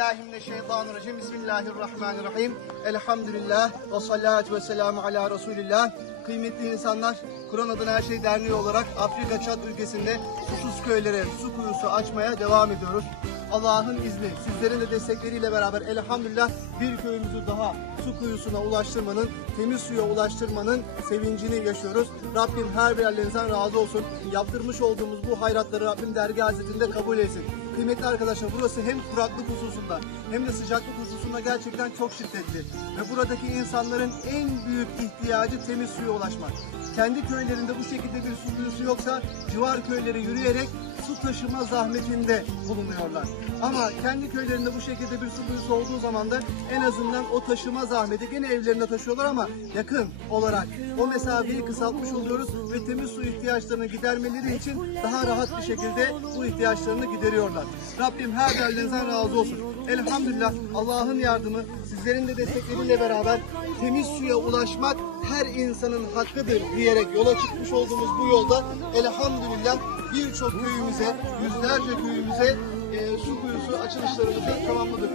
billahi. Bismillahirrahmanirrahim. Elhamdülillah ve salatu ve selamu ala Resulillah. Kıymetli insanlar, Kur'an adına her şey derneği olarak Afrika Çad ülkesinde susuz köylere su kuyusu açmaya devam ediyoruz. Allah'ın izni, sizlerin de destekleriyle beraber elhamdülillah bir köyümüzü daha su kuyusuna ulaştırmanın, temiz suya ulaştırmanın sevincini yaşıyoruz. Rabbim her birerlerinizden razı olsun. Yaptırmış olduğumuz bu hayratları Rabbim dergi hazretinde kabul etsin. Kıymetli arkadaşlar burası hem kuraklık hususunda hem de sıcaklık hususunda gerçekten çok şiddetli. Ve buradaki insanların en büyük ihtiyacı temiz suya ulaşmak. Kendi köylerinde bu şekilde bir su kuyusu yoksa civar köylere yürüyerek su taşıma zahmetinde bulunuyorlar. Ama kendi köylerinde bu şekilde bir su kuyusu olduğu zaman da en azından o taşıma zahmeti gene evlerinde taşıyorlar ama yakın olarak o mesafeyi kısaltmış oluyoruz ve temiz su ihtiyaçlarını gidermeleri için daha rahat bir şekilde bu ihtiyaçlarını gideriyorlar. Rabbim her derlerinizden razı olsun. Elhamdülillah Allah'ın yardımı sizlerin de destekleriyle beraber temiz suya ulaşmak her insanın hakkıdır diyerek yola çıkmış olduğumuz bu yolda elhamdülillah birçok köyümüze, yüzlerce köyümüze e, su kuyusu açılışlarımızı tamamladık.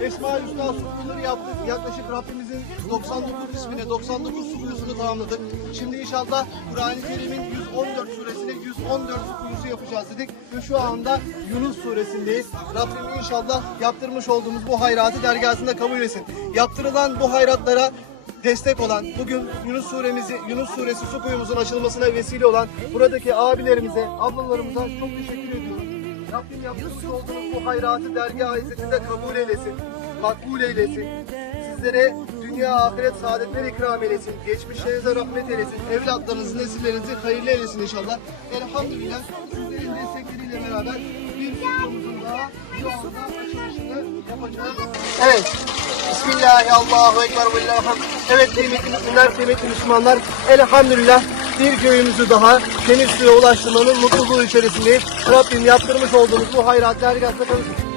Esma Hüsna su kuyuları yaptık. Yaklaşık Rabbimizin 99 ismine 99 su kuyusunu tamamladık. Şimdi inşallah Kur'an-ı Kerim'in 114 suresine 114 su kuyusu yapacağız dedik. Ve şu anda Yunus suresindeyiz. Rabbim inşallah yaptırmış olduğumuz bu hayratı dergahında kabul etsin. Yaptırılan bu hayratlara destek olan, bugün Yunus suremizi, Yunus suresi su kuyumuzun açılmasına vesile olan buradaki abilerimize, ablalarımıza çok teşekkür ediyorum. Rabbim yapmış olduğunuz bu hayratı dergah izzetinde kabul eylesin, makbul eylesin. Sizlere dünya ahiret saadetler ikram eylesin. Geçmişlerinize rahmet eylesin. Evlatlarınızı, nesillerinizi hayırlı eylesin inşallah. Elhamdülillah sizlerin destekleriyle beraber bir videomuzun daha Evet. Bismillahirrahmanirrahim. Evet kıymetli Müslümanlar, kıymetli Müslümanlar. Elhamdülillah bir köyümüzü daha temiz suya ulaştırmanın mutluluğu içerisindeyiz. Rabbim yaptırmış olduğumuz bu hayrat dergahta tanıştık.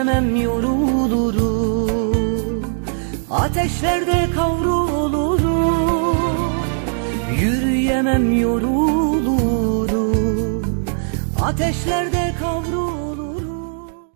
Yürüyemem yorulurum Ateşlerde kavrulurum Yürüyemem yorulurum Ateşlerde kavrulurum